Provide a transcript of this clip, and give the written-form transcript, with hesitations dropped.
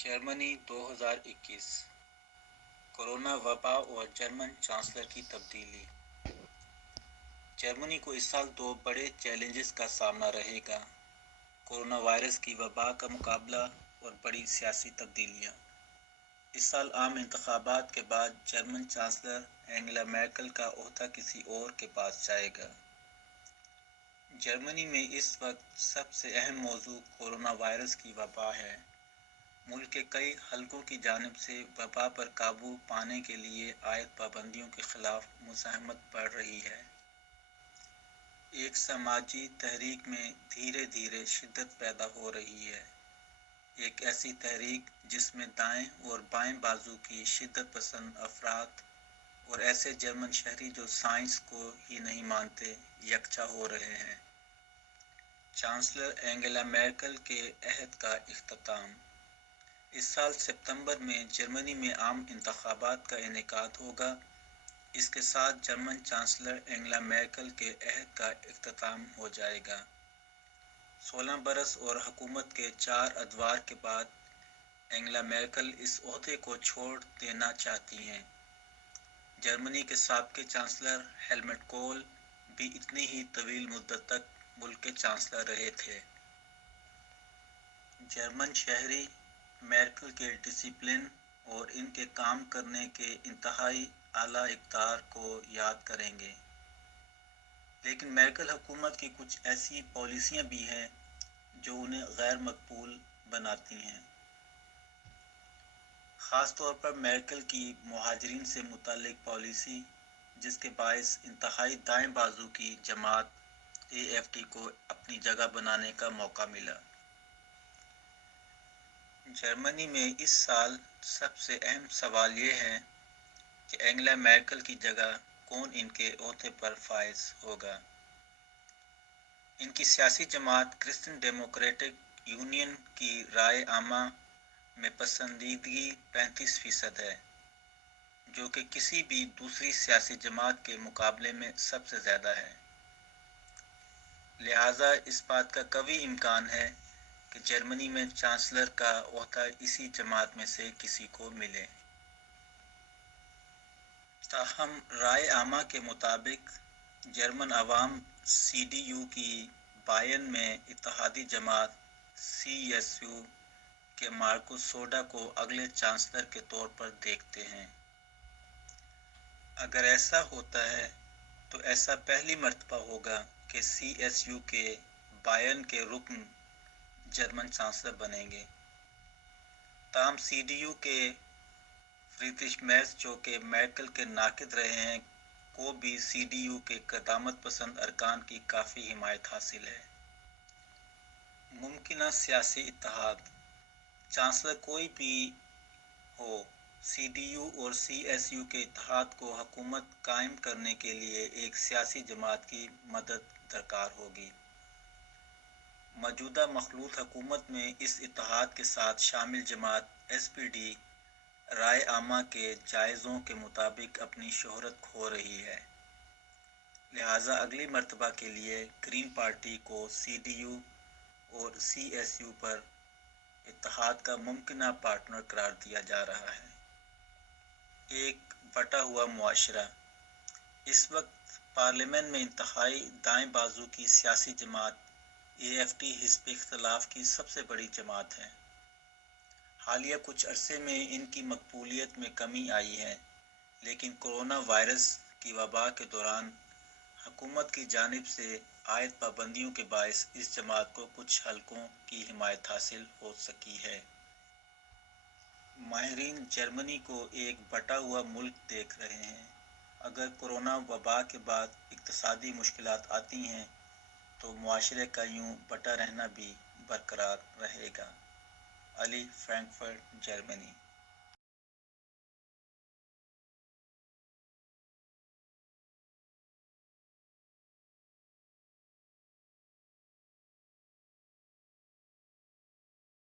Germany 2021 corona वबा और German chancellor की तब्दीली। जर्मनी को इस साल दो बड़े चैलेंजेस का सामना रहेगा: कोरोना वायरस की वबा का मुकाबला और बड़ी सियासी तब्दीलियां। इस साल आम इंतखाबात के बाद जर्मन चांसलर एंगेला मैर्केल का ओहदा किसी और के पास जाएगा। जर्मनी में इस वक्त सबसे अहम मौजू कोरोना वायरस की वबा है। मुल्क के कई हलकों की जानिब से वबा पर काबू पाने के लिए आयद पाबंदियों के खिलाफ मुज़ाहमत बढ़ रही है। एक समाजी तहरीक में धीरे धीरे शिद्दत पैदा हो रही है, एक ऐसी तहरीक जिसमें दाएं और बाएं बाजू की शिद्दत पसंद अफराद और ऐसे जर्मन शहरी जो साइंस को ही नहीं मानते यकजा हो रहे हैं। चांसलर एंगेला मैर्केल के अहद का इख्तिताम। इस साल सितंबर में जर्मनी में आम इंतखाबात का इनेकाद होगा। इसके साथ जर्मन चांसलर एंगेला मैर्केल के अहद का इख्तिताम हो जाएगा। 16 बरस और हुकूमत के 4 अदवार के बाद एंगेला मैर्केल इस ओहदे को छोड़ देना चाहती हैं। जर्मनी के साबके चांसलर हेलमट कोल भी इतनी ही तवील मुद्दत तक मुल्क के चांसलर रहे थे। जर्मन शहरी मैर्केल के डिसिप्लिन और इनके काम करने के इंतहाई आला इक़्तिदार को याद करेंगे, लेकिन मैर्केल हुकूमत की कुछ ऐसी पॉलिसियां भी हैं जो उन्हें गैर मकबूल बनाती हैं। ख़ास तौर पर मैर्केल की मुहाजिरीन से मुताल्लिक पॉलिसी, जिसके बायस इंतहाई दाएं बाजू की जमात AfD को अपनी जगह बनाने का मौका मिला। जर्मनी में इस साल सबसे अहम सवाल ये है कि एंगेला मैर्केल की जगह कौन इनके ओहदे पर फाइज होगा। इनकी सियासी जमात क्रिश्चियन डेमोक्रेटिक यूनियन की राय आमा में पसंदीदगी 35% है, जो कि किसी भी दूसरी सियासी जमात के मुकाबले में सबसे ज़्यादा है। लिहाजा इस बात का कवी इम्कान है कि जर्मनी में चांसलर का ओहदा इसी जमात में से किसी को मिले। ताहम राय आमा के मुताबिक जर्मन अवाम CDU की बायन में इत्तेहादी जमात CSU के मार्कुस सोडा को अगले चांसलर के तौर पर देखते हैं। अगर ऐसा होता है तो ऐसा पहली मर्तबा होगा कि CSU के बायन के रुकन जर्मन चांसलर बनेंगे। ताहम CDU के फ्रीडरिश मेर्ज, जो कि मैर्केल के नाकिद रहे हैं, को भी CDU के क़दामत पसंद अरकान की काफ़ी हिमायत हासिल है। मुमकिना सियासी इत्तेहाद। चांसलर कोई भी हो, CDU और CSU के इत्तेहाद को हुकूमत कायम करने के लिए एक सियासी जमात की मदद दरकार होगी। मौजूदा मखलूत हुकूमत में इस इत्तेहाद के साथ शामिल जमात SPD राय आमा के जायज़ों के मुताबिक अपनी शोहरत खो रही है। लिहाजा अगली मर्तबा के लिए ग्रीन पार्टी को CDU और CSU पर इत्तेहाद का मुमकिना पार्टनर करार दिया जा रहा है। एक बटा हुआ मुआशरा। इस वक्त पार्लियामेंट में इंतहाई दाएं बाजू की सियासी जमात AfD हिज़्ब इख्तिलाफ की सबसे बड़ी जमात है। हालिया कुछ अरसे में इनकी मकबूलियत में कमी आई है, लेकिन कोरोना वायरस की वबा के दौरान हुकूमत की जानिब से आयद पाबंदियों के बायस इस जमात को कुछ हलकों की हिमायत हासिल हो सकी है। माहिरीन जर्मनी को एक बटा हुआ मुल्क देख रहे हैं। अगर कोरोना वबा के बाद इक्तिसादी मुश्किलात आती हैं तो मुआशरे का यूं बटा रहना भी बरकरार रहेगा। Ali, Frankfurt, Germany.